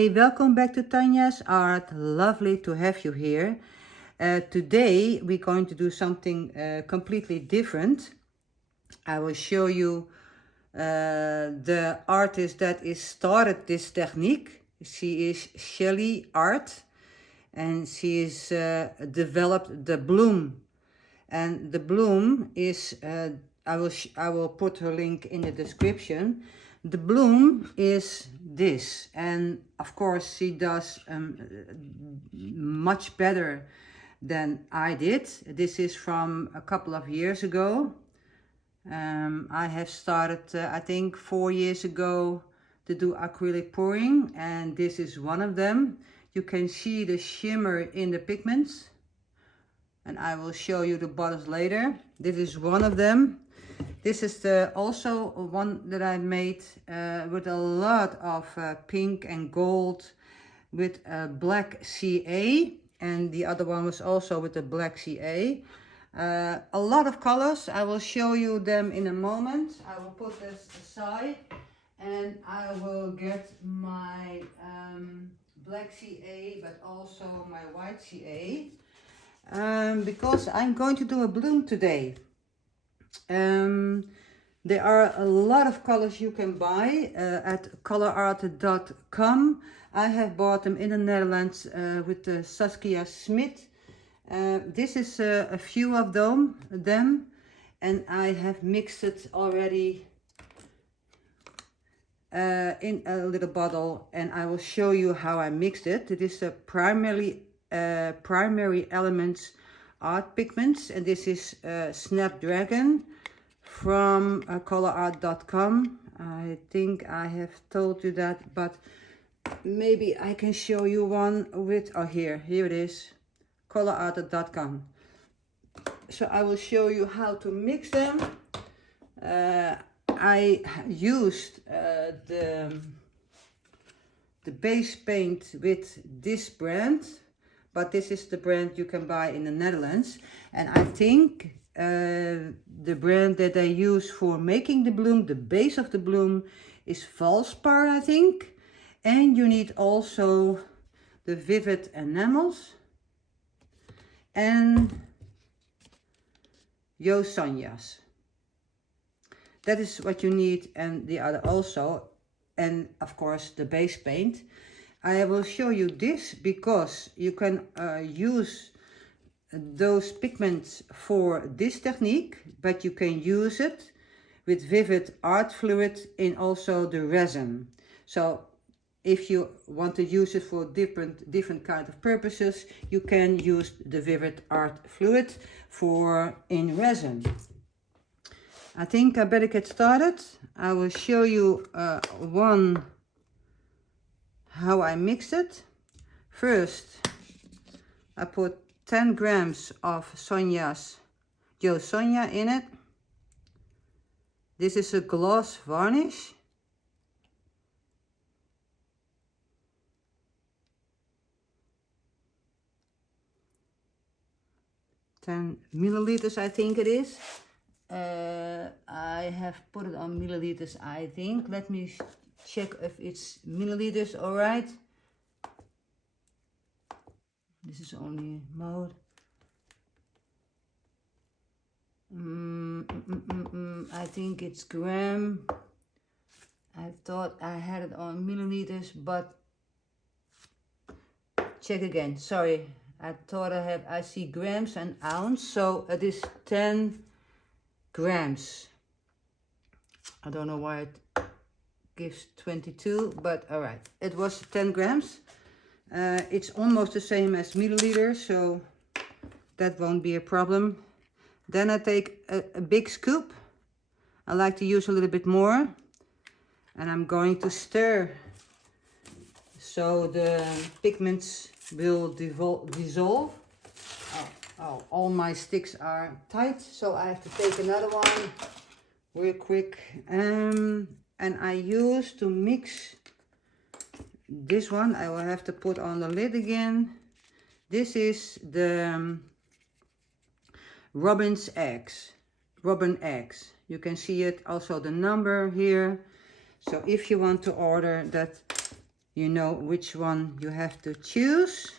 Hi, welcome back to Tanja's Art. Lovely to have you here. Today we're going to do something completely different. I will show you the artist that is started this technique. She is colourarte, and she is developed the bloom. And the bloom is I will put her link in the description. The bloom is this, and of course she does much better than I did. This is from a couple of years ago. I have started I think 4 years ago to do acrylic pouring, and this is one of them. You can see the shimmer in the pigments, and I will show you the bottles later. This is one of them. This is also one that I made with a lot of pink and gold with black CA, and the other one was also with the black CA. A lot of colors. I will show you them in a moment. I will put this aside and I will get my black CA, but also my white CA, because I'm going to do a bloom today. There are a lot of colors you can buy at colourarte.com. I have bought them in the Netherlands with Saskia Smith. This is a few of them, and I have mixed it already in a little bottle, and I will show you how I mixed it. It is a primary elements art pigments, and this is Snapdragon from colourarte.com. I think I have told you that, but maybe I can show you one with, oh, here it is, colourarte.com. So I will show you how to mix them. I used the base paint with this brand, but this is the brand you can buy in the Netherlands. And I think the brand that I use for making the bloom, the base of the bloom, is Valspar, I think. And you need also the vivid enamels and Sonja's. That is what you need, and the other also, and of course the base paint. I will show you this because you can use those pigments for this technique, but you can use it with vivid art fluid in also the resin. So if you want to use it for different kind of purposes, you can use the vivid art fluid for in resin. I think I better get started. I will show you how I mixed it. First, I put 10 grams of Sonja in it. This is a gloss varnish. Milliliters, I think it is. I have put it on milliliters, I think. Let me check if it's milliliters. All right. This is only mode. I think it's gram. I thought I had it on milliliters, but check again. Sorry, I thought I see grams and ounce, so it is 10 grams. I don't know why it gives 22, but all right, it was 10 grams. It's almost the same as milliliters, so that won't be a problem. Then I take a big scoop. I like to use a little bit more, and I'm going to stir so the pigments will dissolve. Oh, all my sticks are tight, so I have to take another one real quick. And I use to mix this one. I will have to put on the lid again. This is the robin eggs. You can see it also, the number here. So if you want to order that, you know which one you have to choose.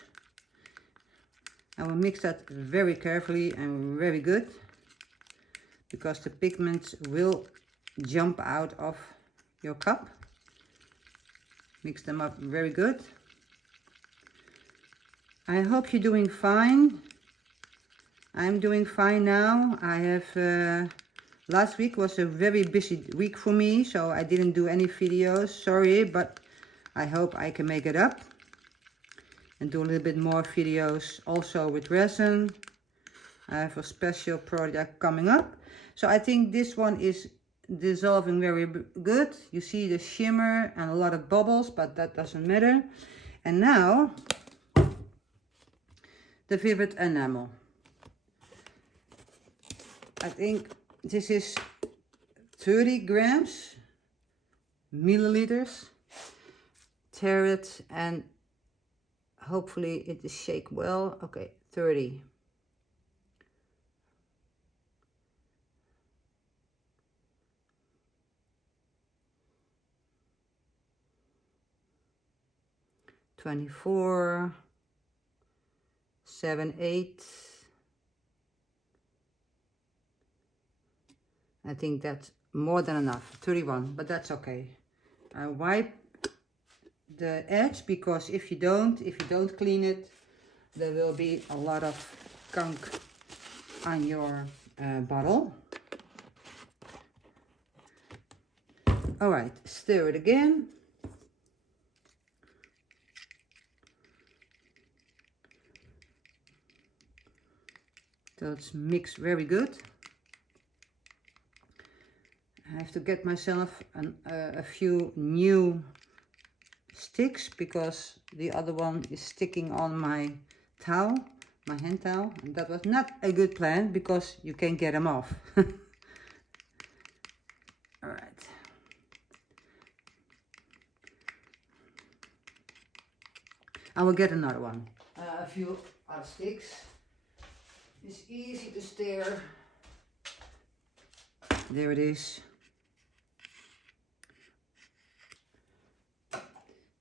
I will mix that very carefully and very good, because the pigments will jump out of your cup. Mix them up very good. I hope you're doing fine. I'm doing fine now. I have last week was a very busy week for me, so I didn't do any videos. Sorry, but I hope I can make it up and do a little bit more videos also with resin. I have a special project coming up. So I think this one is dissolving very good. You see the shimmer and a lot of bubbles, but that doesn't matter. And now the vivid enamel. I think this is 30 grams, milliliters. Tear it and hopefully it is shake well. Okay, 30. $24, 7, 8. I think that's more than enough. 31, but that's okay. I wipe the edge, because if you don't clean it, there will be a lot of gunk on your bottle. All right, stir it again. So it's mixed very good. I have to get myself a few new sticks, because the other one is sticking on my towel, my hand towel, and that was not a good plan, because you can get them off. All right. I will get another one. A few other sticks. It's easy to stir. There it is.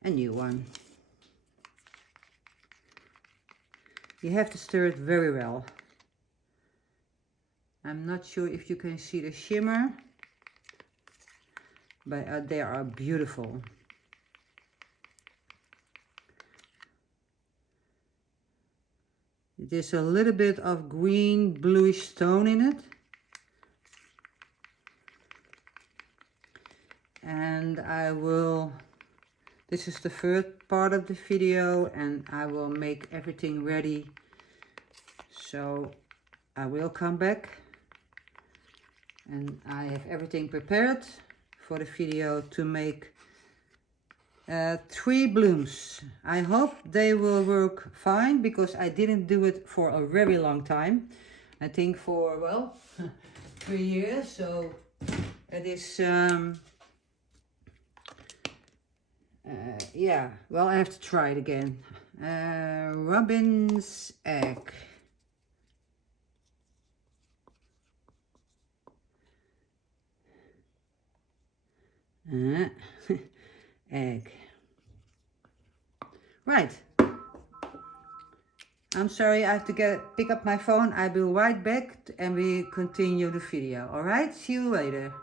A new one. You have to stir it very well. I'm not sure if you can see the shimmer, but they are beautiful. There's a little bit of green bluish stone in it. And I will, this is the third part of the video, and I will make everything ready. So I will come back and I have everything prepared for the video to make 3 blooms. I hope they will work fine, because I didn't do it for a very long time. I think for, well, 3 years. So it is, yeah, well, I have to try it again. Robin's egg. Egg. Right. I'm sorry, I have to pick up my phone. I will be right back and we continue the video. All right, see you later.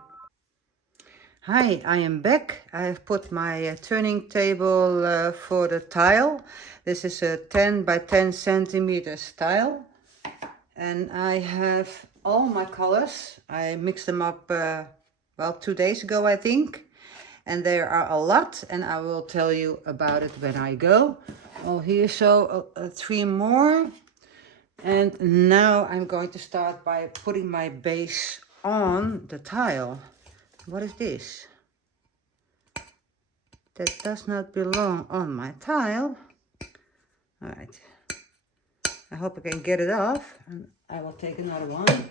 Hi, I am back. I have put my turning table for the tile. This is a 10 by 10 centimeters tile. And I have all my colors. I mixed them up, well, 2 days ago, I think. And there are a lot, and I will tell you about it when I go. Oh, here's so 3 more. And now I'm going to start by putting my base on the tile. What is this? That does not belong on my tile. All right. I hope I can get it off. And I will take another one,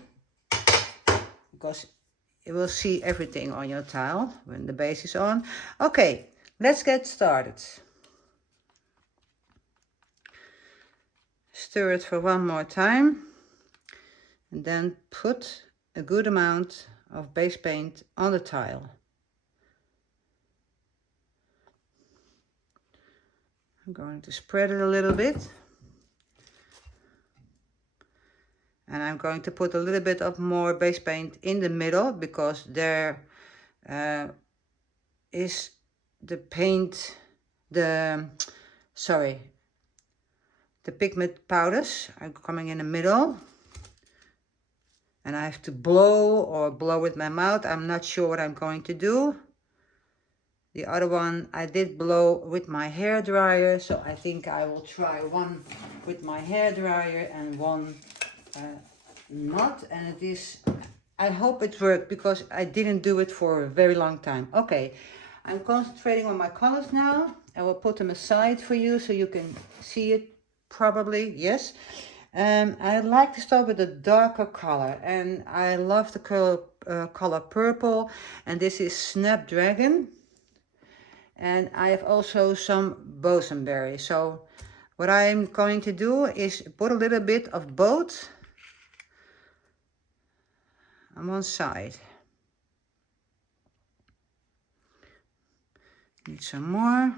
because you will see everything on your tile when the base is on. Okay, let's get started. Stir it for one more time. And then put a good amount of base paint on the tile. I'm going to spread it a little bit. And I'm going to put a little bit of more base paint in the middle, because there is the paint, the pigment powders are coming in the middle. And I have to blow with my mouth. I'm not sure what I'm going to do. The other one I did blow with my hair dryer, so I think I will try one with my hair dryer and one not. And it is, I hope it worked, because I didn't do it for a very long time. Okay, I'm concentrating on my colors now. I will put them aside for you so you can see it probably. Yes. I'd like to start with a darker color, and I love the color purple, and this is Snapdragon. And I have also some bosamberry. So what I'm going to do is put a little bit of both on one side. Need some more.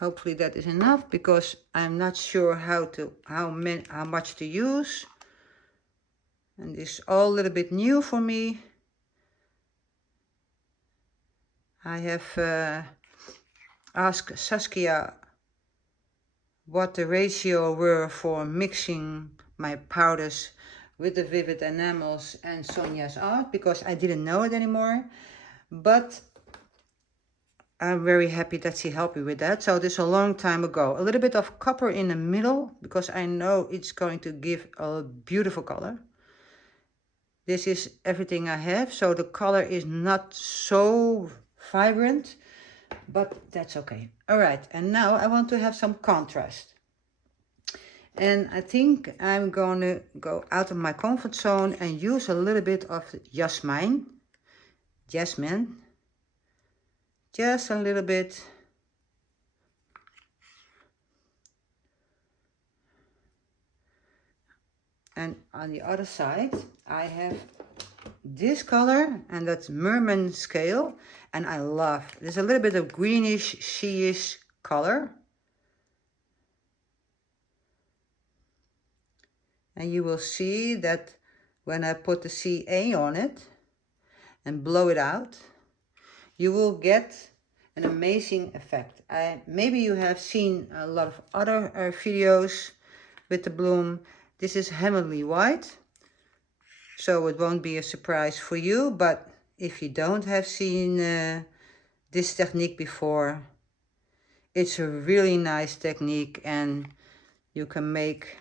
Hopefully that is enough, because I'm not sure how much to use. And this is all a little bit new for me. I have asked Saskia what the ratio were for mixing my powders with the Vivid Enamels and Sonja's Art, because I didn't know it anymore. But I'm very happy that she helped me with that. So this is a long time ago. A little bit of copper in the middle, because I know it's going to give a beautiful color. This is everything I have, so the color is not so vibrant, but that's okay. All right, and now I want to have some contrast. And I think I'm going to go out of my comfort zone and use a little bit of jasmine, just a little bit. And on the other side, I have this color, and that's Merman Scale, and I love. There's a little bit of greenish, sheeish color. And you will see that when I put the CA on it and blow it out, you will get an amazing effect. Maybe you have seen a lot of other videos with the bloom. This is Heavenly White, so it won't be a surprise for you. But if you don't have seen this technique before, it's a really nice technique, and you can make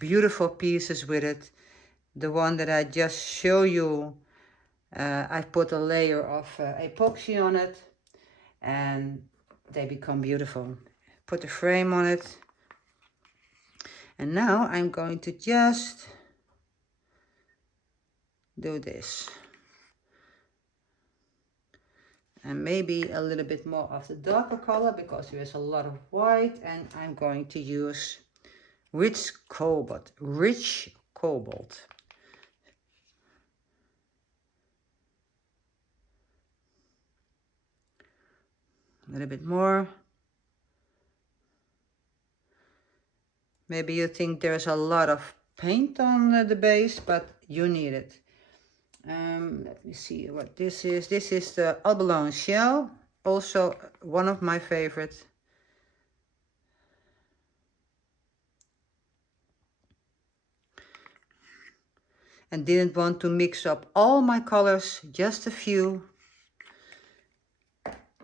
beautiful pieces with it. The one that I just show you, I put a layer of epoxy on it, and they become beautiful. Put a frame on it. And now I'm going to just do this. And maybe a little bit more of the darker color, because there is a lot of white, and I'm going to use rich cobalt. A little bit more. Maybe you think there's a lot of paint on the base, but you need it. Let me see what this is. This is the abalone shell, also one of my favorites. And didn't want to mix up all my colors, just a few.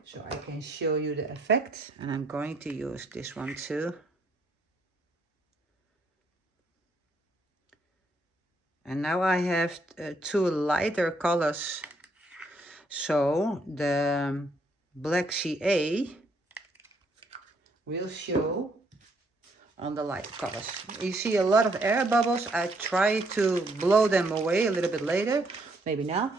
So I can show you the effect, and I'm going to use this one too. And now I have two lighter colors. So the black CA will show on the light colors. You see a lot of air bubbles. I try to blow them away a little bit later, maybe now.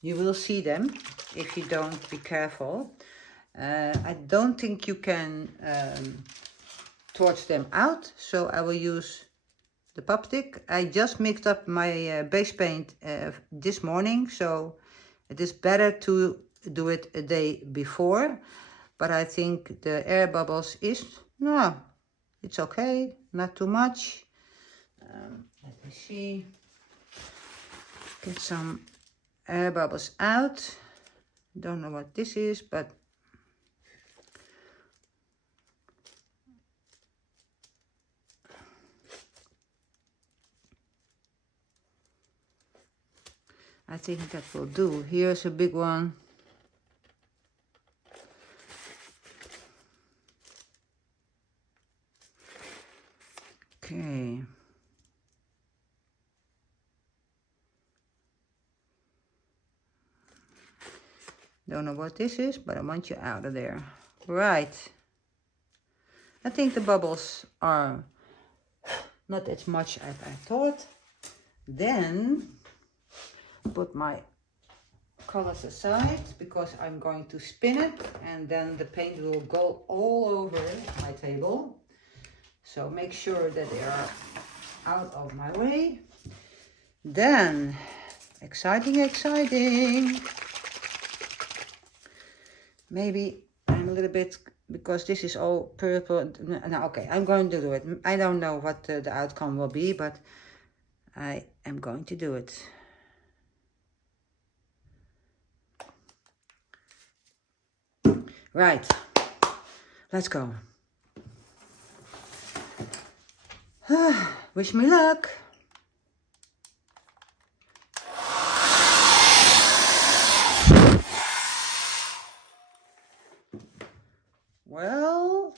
You will see them if you don't be careful. I don't think you can torch them out, so I will use the pop stick. I just mixed up my base paint this morning, so it is better to do it a day before. But I think the air bubbles is, no, it's okay, not too much. Let me see. Get some air bubbles out. Don't know what this is, but I think that will do. Here's a big one. Okay. Don't know what this is, but I want you out of there. Right. I think the bubbles are not as much as I thought. Then put my colors aside because I'm going to spin it and then the paint will go all over my table. So make sure that they are out of my way. Then, exciting, exciting. Maybe I'm a little bit, because this is all purple. No, okay, I'm going to do it. I don't know what the outcome will be, but I am going to do it. Right, let's go. Wish me luck. Well,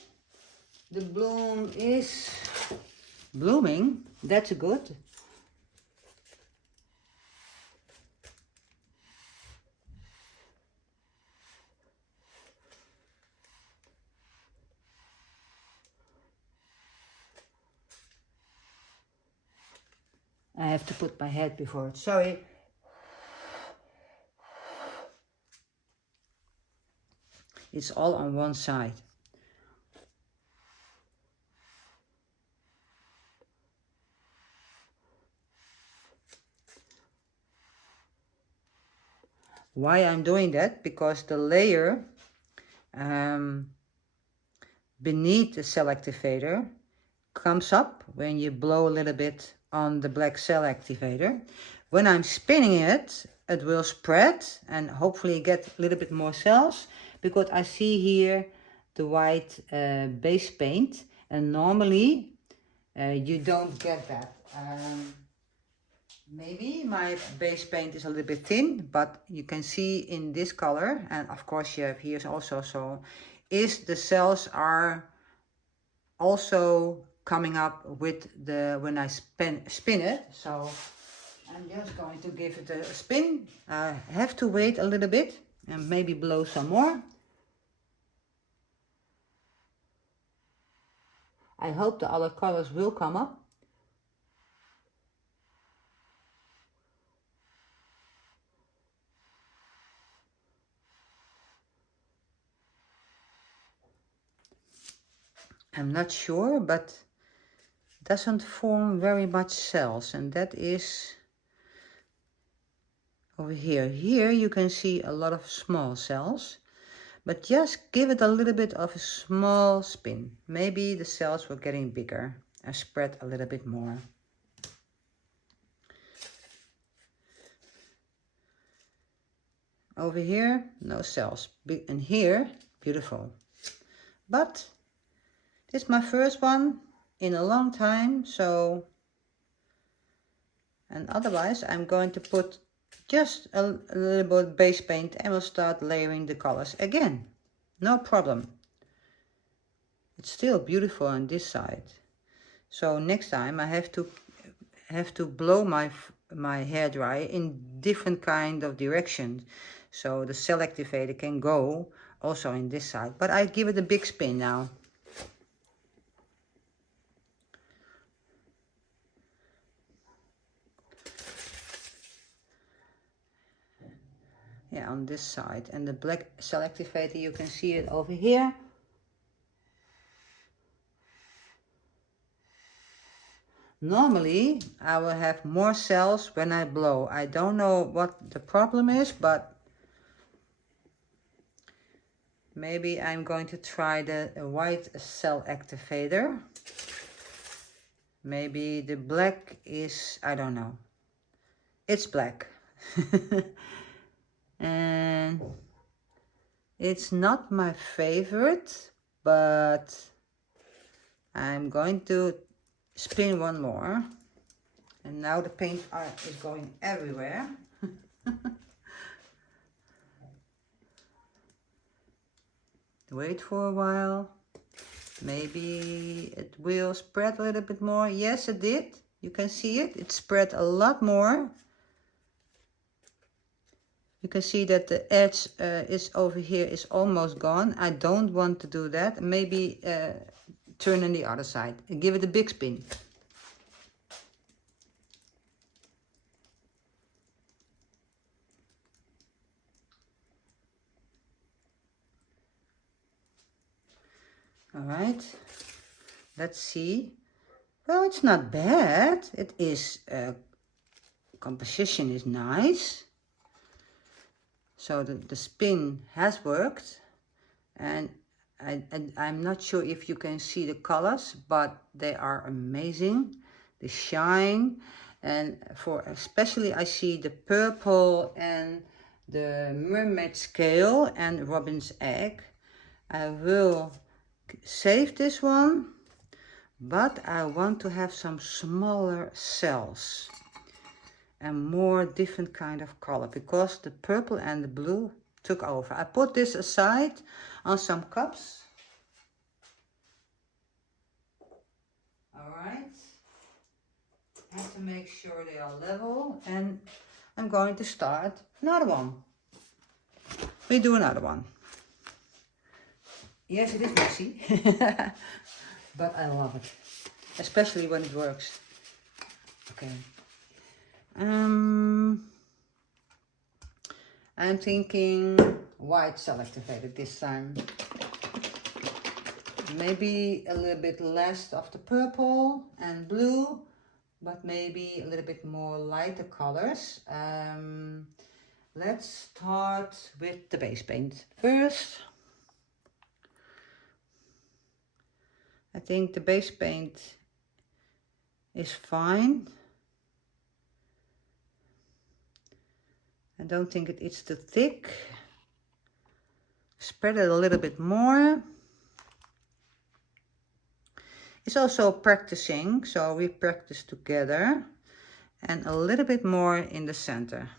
the bloom is blooming. That's good. I have to put my head before it. Sorry. It's all on one side. Why I'm doing that? Because the layer beneath the cell activator comes up when you blow a little bit on the black cell activator. When I'm spinning it, it will spread and hopefully get a little bit more cells, because I see here the white base paint, and normally you don't get that. Maybe my base paint is a little bit thin, but you can see in this color, and of course you have here also, so is the cells are also coming up with the when I spin it. So I'm just going to give it a spin. I have to wait a little bit and maybe blow some more. I hope the other colors will come up. I'm not sure, but it doesn't form very much cells, and that is over here. Here you can see a lot of small cells, but just give it a little bit of a small spin. Maybe the cells were getting bigger and spread a little bit more. Over here, no cells. And here, beautiful. But this is my first one in a long time, so, and otherwise I'm going to put just a little bit of base paint and we'll start layering the colors again. No problem. It's still beautiful on this side. So next time I have to blow my hair dryer in different kind of directions, so the cell activator can go also in this side. But I give it a big spin now. Yeah, on this side, and the black cell activator, you can see it over here. Normally, I will have more cells when I blow. I don't know what the problem is, but maybe I'm going to try the white cell activator. Maybe the black is, I don't know. It's black. And it's not my favorite, but I'm going to spin one more. And now the paint is going everywhere. Wait for a while. Maybe it will spread a little bit more. Yes, it did. You can see it. It spread a lot more. You can see that the edge is over here is almost gone. I don't want to do that. Maybe turn on the other side and give it a big spin. All right, let's see. Well, it's not bad. It is, composition is nice. So the spin has worked, and I'm not sure if you can see the colors, but they are amazing. They shine, and for especially I see the purple and the mermaid scale and robin's egg. I will save this one, but I want to have some smaller cells and more different kind of color, because the purple and the blue took over. I put this aside on some cups. All right, I have to make sure they are level, and I'm going to start another one. We do another one. Yes, it is messy, but I love it, especially when it works. Okay. I'm thinking white cell activated this time. Maybe a little bit less of the purple and blue, but maybe a little bit more lighter colors. Let's start with the base paint first. I think the base paint is fine. I don't think it's too thick. Spread it a little bit more. It's also practicing, so we practice together, and a little bit more in the center.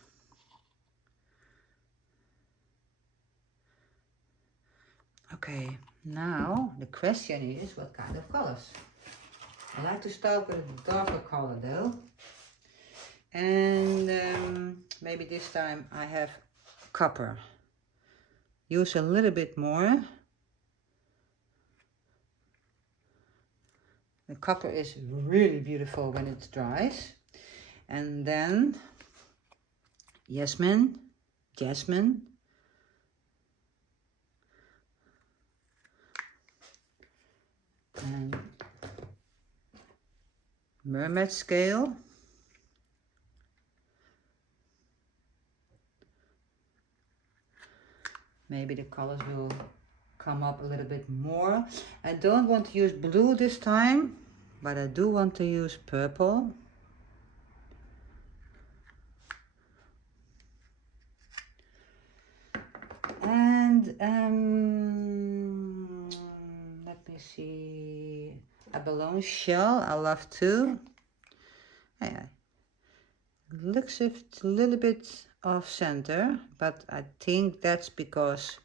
Okay, now the question is what kind of colors. I like to start with a darker color though. And maybe this time I have copper. Use a little bit more. The copper is really beautiful when it dries. And then jasmine, and mermaid scale. Maybe the colors will come up a little bit more. I don't want to use blue this time, but I do want to use purple. And let me see, a balloon shell I love too. Yeah. Looks a little bit off center, but I think that's because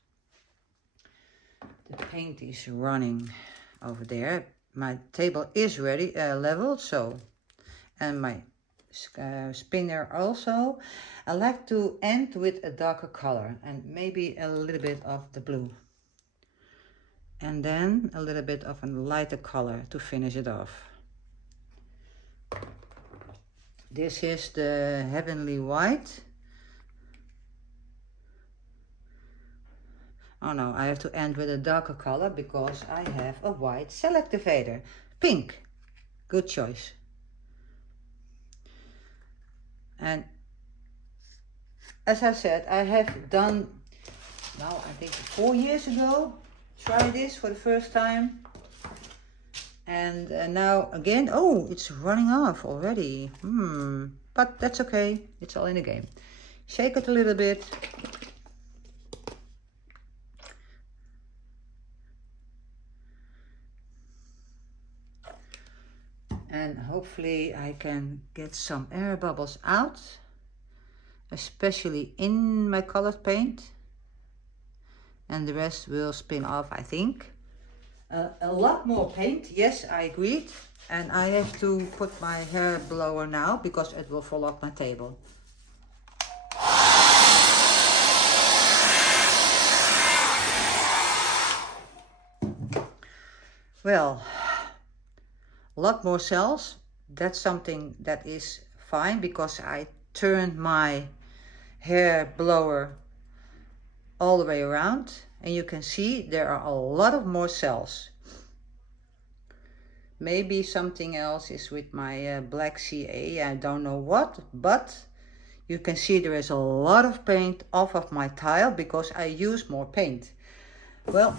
the paint is running over there. My table is ready, leveled, so, and my spinner also. I like to end with a darker color and maybe a little bit of the blue, and then a little bit of a lighter color to finish it off. This is the Heavenly White. Oh no, I have to end with a darker color because I have a white cell activator. Pink. Good choice. And as I said, I have done now, I think 4 years ago, try this for the first time. And now again, oh, it's running off already. But that's okay, it's all in the game. Shake it a little bit. And hopefully I can get some air bubbles out, especially in my colored paint. And the rest will spin off, I think. A lot more paint, yes, I agreed. And I have to put my hair blower now because it will fall off my table. Well, a lot more cells. That's something that is fine because I turned my hair blower all the way around, and you can see there are a lot of more cells. Maybe something else is with my black CA, I don't know what, but you can see there is a lot of paint off of my tile because I use more paint. Well,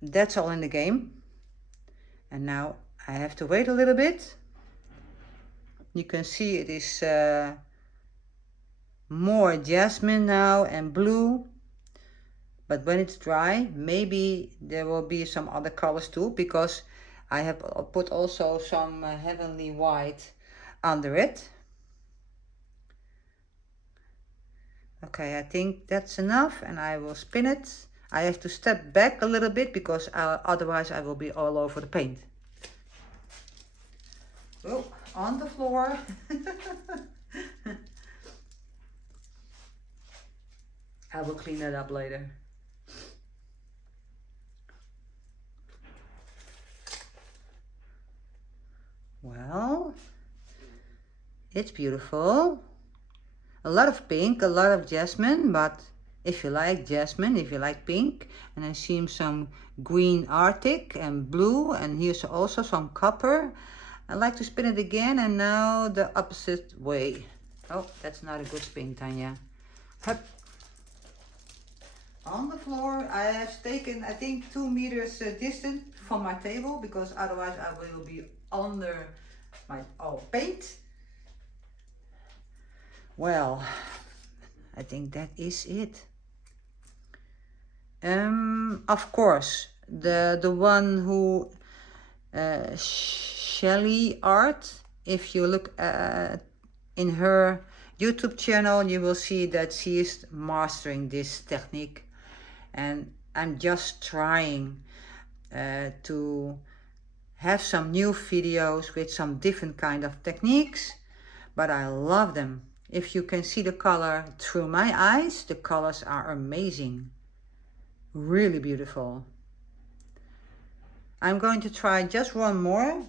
that's all in the game. And now I have to wait a little bit. You can see it is more jasmine now and blue. But when it's dry, maybe there will be some other colors too, because I have put also some heavenly white under it. Okay, I think that's enough, and I will spin it. I have to step back a little bit because otherwise I will be all over the paint. Oh, on the floor. I will clean that up later. Well, it's beautiful. A lot of pink, a lot of jasmine, but if you like jasmine, if you like pink, and I see some green Arctic and blue, and here's also some copper. I like to spin it again, and now the opposite way. Oh, that's not a good spin, Tanja. Hup. On the floor, I have taken, I think, 2 meters distant from my table, because otherwise I will be under my paint. Well, I think that is it. Of course, the one who Shelly Art, if you look in her YouTube channel, you will see that she is mastering this technique, and I'm just trying to have some new videos with some different kind of techniques, but I love them. If you can see the color through my eyes, the colors are amazing. Really beautiful. I'm going to try just one more.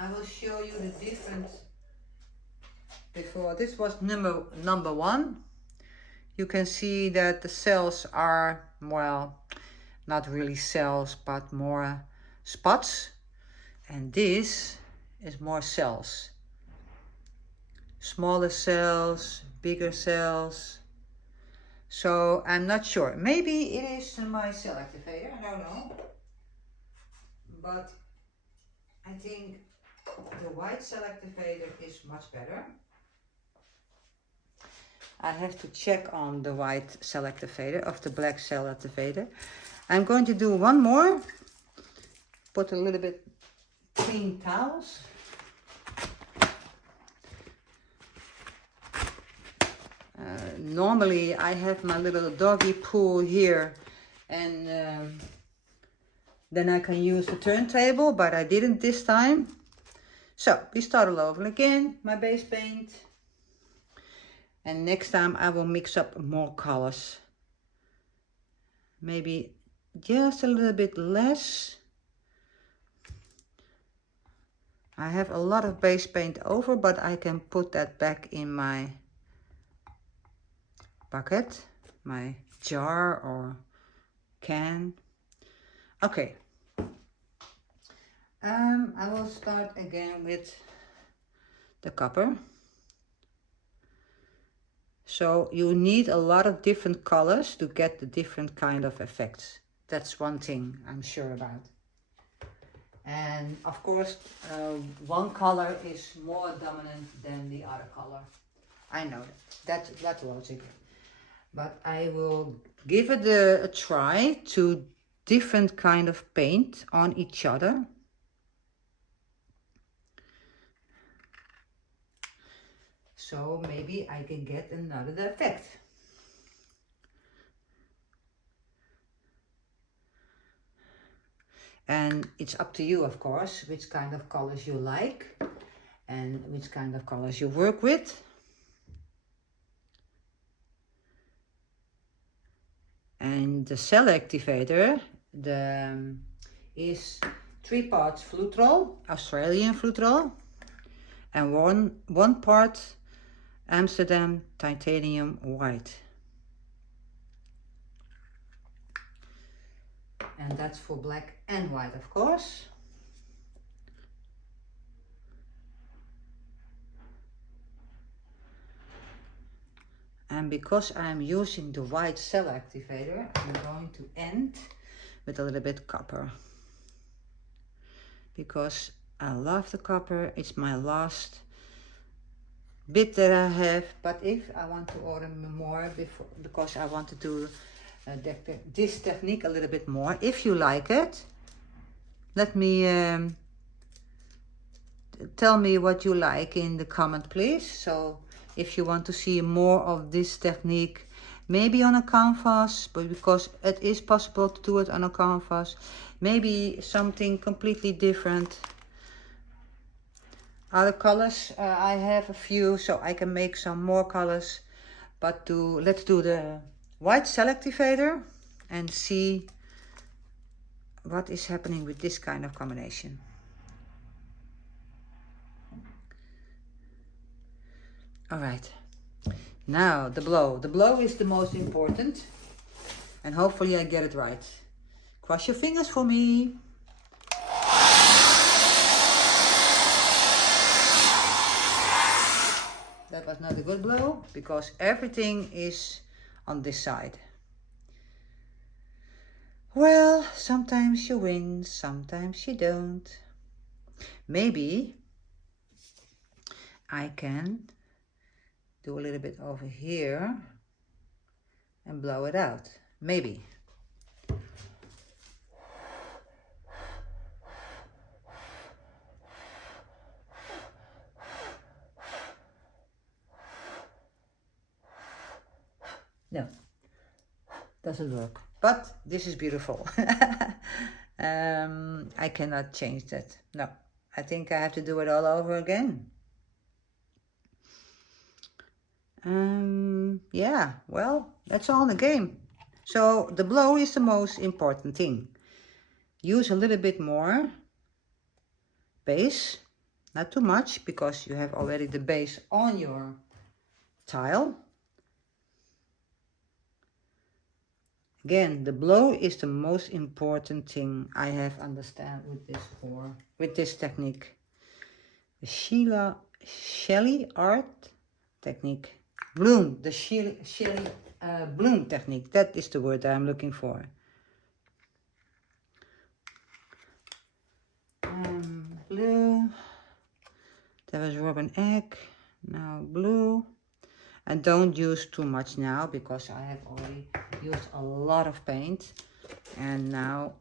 I will show you the difference. Before, this was number 1. You can see that the cells are, well, not really cells, but more spots. And this is more cells. Smaller cells, bigger cells. So I'm not sure. Maybe it is my cell activator, I don't know. But I think the white cell activator is much better. I have to check on the white cell activator of the black cell activator. I'm going to do one more. Put a little bit clean towels. Normally I have my little doggy pool here, and then I can use the turntable, but I didn't this time. So we start all over again, my base paint. And next time I will mix up more colors. Maybe just a little bit less. I have a lot of base paint over, but I can put that back in my bucket, my jar or can. Okay. I will start again with the copper. So you need a lot of different colors to get the different kind of effects. That's one thing I'm sure about. And of course, one color is more dominant than the other color. I know that. That's logic. But I will give it a try to different kind of paint on each other. So maybe I can get another effect. And it's up to you, of course, which kind of colors you like and which kind of colors you work with. And the cell activator is 3 parts flutrol, Australian flutrol, and one part Amsterdam titanium white. And that's for black and white, of course. And because I'm using the white cell activator, I'm going to end with a little bit copper. Because I love the copper, it's my last bit that I have. But if I want to order more, because I want to do this technique a little bit more, if you like it, let me tell me what you like in the comment, please. So if you want to see more of this technique, maybe on a canvas, but because it is possible to do it on a canvas, maybe something completely different. Other colors, I have a few, so I can make some more colors. But let's do the white cell activator and see what is happening with this kind of combination. All right, now the blow. The blow is the most important, and hopefully I get it right. Cross your fingers for me. That was not a good blow, because everything is on this side. Well, sometimes you win, sometimes you don't. Maybe I can do a little bit over here and blow it out. Maybe. No, doesn't work. But this is beautiful. I cannot change that. No, I think I have to do it all over again. Yeah, well, that's all in the game. So the blow is the most important thing. Use a little bit more base, not too much, because you have already the base on your tile. Again, the blow is the most important thing I have understand with this technique. The Shelly art technique. Bloom, the Shelly Bloom technique. That is the word I'm looking for. Blue. That was Robin Egg. Now blue. And don't use too much now, because I have already used a lot of paint. And now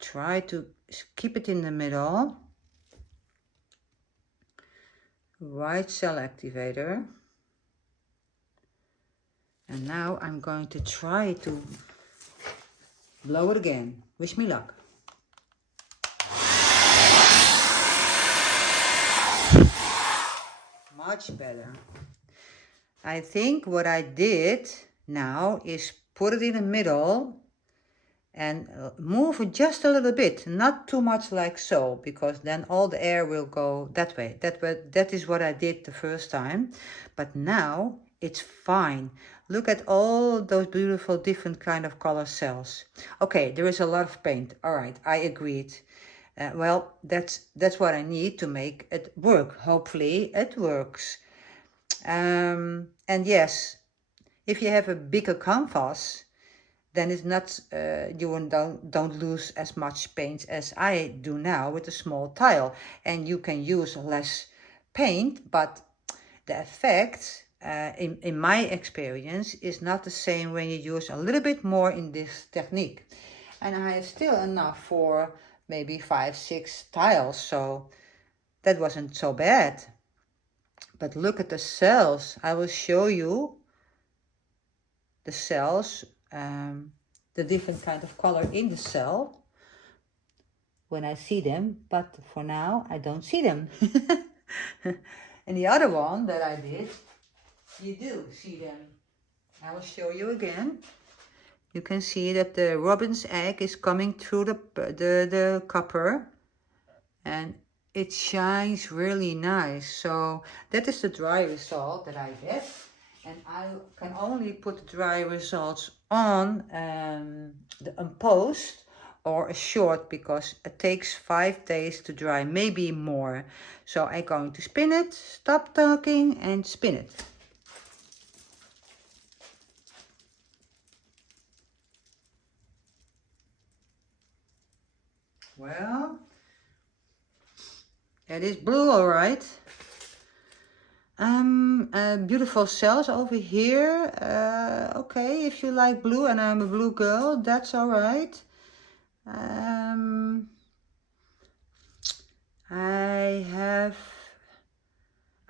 try to keep it in the middle. White cell activator. And now I'm going to try to blow it again. Wish me luck. Much better. I think what I did now is put it in the middle and move it just a little bit, not too much like so, because then all the air will go that way. That is what I did the first time, but now it's fine. Look at all those beautiful different kind of color cells. Okay, there is a lot of paint. All right, I agreed. Well, that's what I need to make it work. Hopefully it works. And yes, if you have a bigger canvas, then it's not, you don't lose as much paint as I do now with a small tile. And you can use less paint, but the effect, in my experience, is not the same when you use a little bit more in this technique. And I have still enough for maybe 5, 6 tiles, so that wasn't so bad. But look at the cells. I will show you the cells, the different kind of color in the cell when I see them, but for now I don't see them. And the other one that I did, you do see them. I will show you again. You can see that the robin's egg is coming through the copper, and it shines really nice. So that is the dry result that I get, and I can only put the dry results on the post or a short, because it takes 5 days to dry, maybe more. So I'm going to spin it, stop talking and spin it. Well, it is blue, all right. Beautiful cells over here. Okay, if you like blue and I'm a blue girl, that's all right.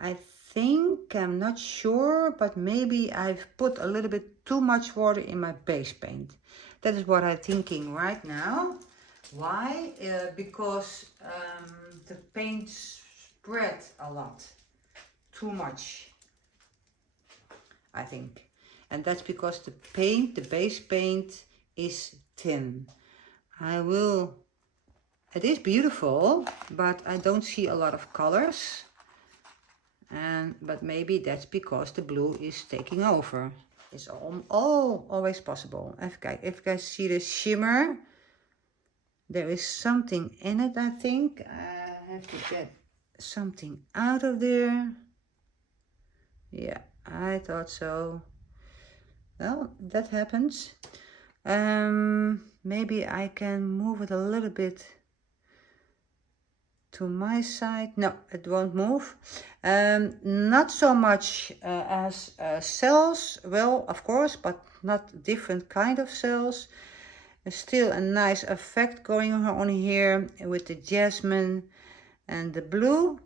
I think, I'm not sure, but maybe I've put a little bit too much water in my base paint. That is what I'm thinking right now. Why? Because the paint spread a lot. Too much, I think. And that's because the paint, the base paint, is thin. It is beautiful, but I don't see a lot of colors. But maybe that's because the blue is taking over. It's always possible. If you guys see the shimmer, there is something in it, I think. I have to get something out of there. Yeah, I thought so. Well, that happens. Maybe I can move it a little bit to my side. No, it won't move. Not so much as cells. Well, of course, but not different kind of cells. There's still a nice effect going on here with the jasmine and the blue.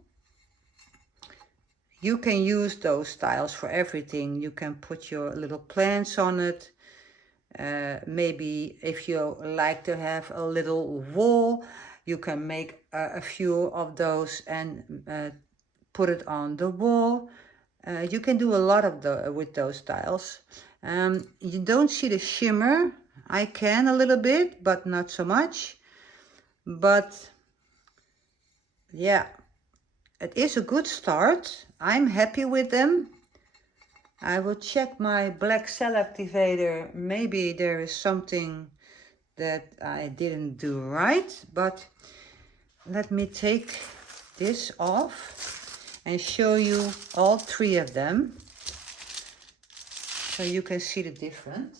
You can use those styles for everything. You can put your little plants on it. Maybe if you like to have a little wall, you can make a few of those and put it on the wall. You can do a lot of with those styles. You don't see the shimmer. I can a little bit, but not so much. But yeah, it is a good start. I'm happy with them. I will check my black cell activator. Maybe there is something that I didn't do right, but let me take this off and show you all 3 of them so you can see the difference.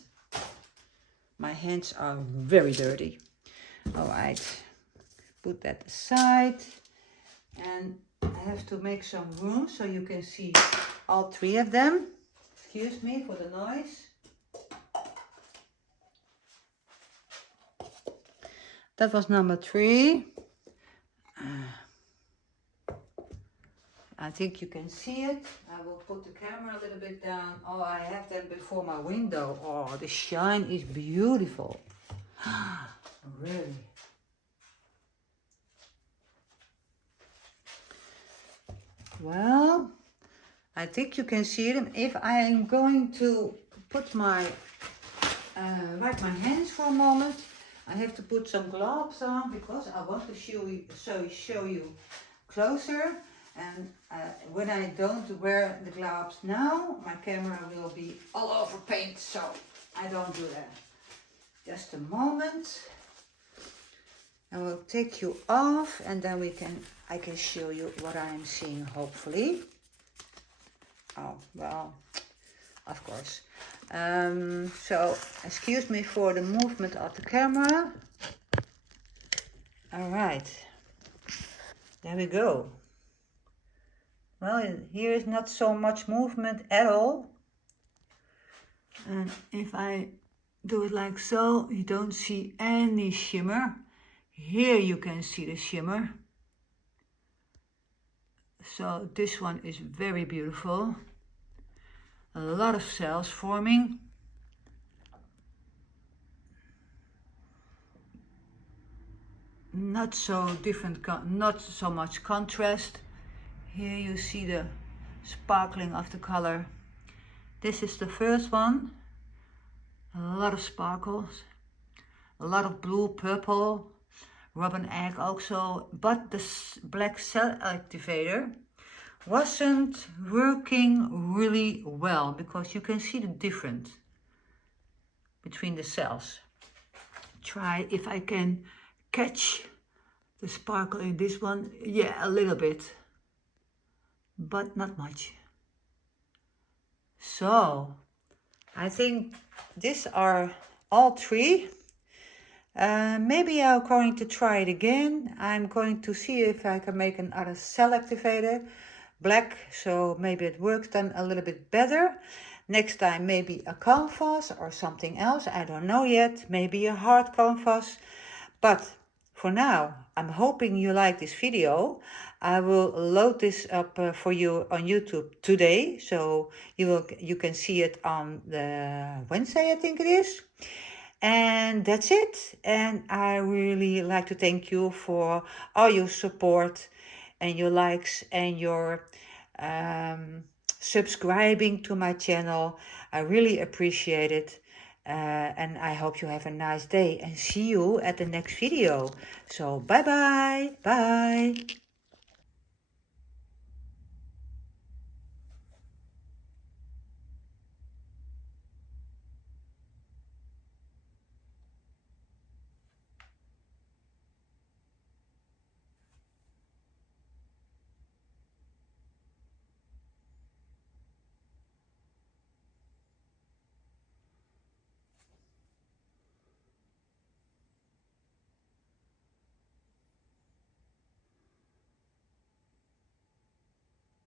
My hands are very dirty. All right, put that aside, and I have to make some room so you can see all 3 of them. Excuse me for the noise. That was number 3. I think you can see it. I will put the camera a little bit down. Oh, I have them before my window. Oh, the shine is beautiful. Really. Well, I think you can see them. If I am going to put my wipe my hands for a moment, I have to put some gloves on because I want to show you closer. And when I don't wear the gloves now, my camera will be all over paint, so I don't do that. Just a moment. I will take you off and then I can show you what I'm seeing, hopefully. Oh, well, of course. So, excuse me for the movement of the camera. All right, there we go. Well, here is not so much movement at all. And if I do it like so, you don't see any shimmer. Here you can see the shimmer. So this one is very beautiful. A lot of cells forming. Not so different, not so much contrast. Here you see the sparkling of the color. This is the first one. A lot of sparkles. A lot of blue, purple, robin egg also. But the black cell activator wasn't working really well because you can see the difference between the cells. Try if I can catch the sparkle in this one. Yeah, a little bit, but not much. So I think these are all three. Maybe I'm going to try it again. I'm going to see if I can make another cell activator, black, so maybe it works then a little bit better. Next time maybe a canvas or something else, I don't know yet, maybe a hard canvas. But for now, I'm hoping you like this video. I will load this up for you on YouTube today, so you can see it on the Wednesday, I think it is. And that's it. And I really like to thank you for all your support and your likes and your subscribing to my channel. I really appreciate it. And I hope you have a nice day and see you at the next video. So bye bye. Bye.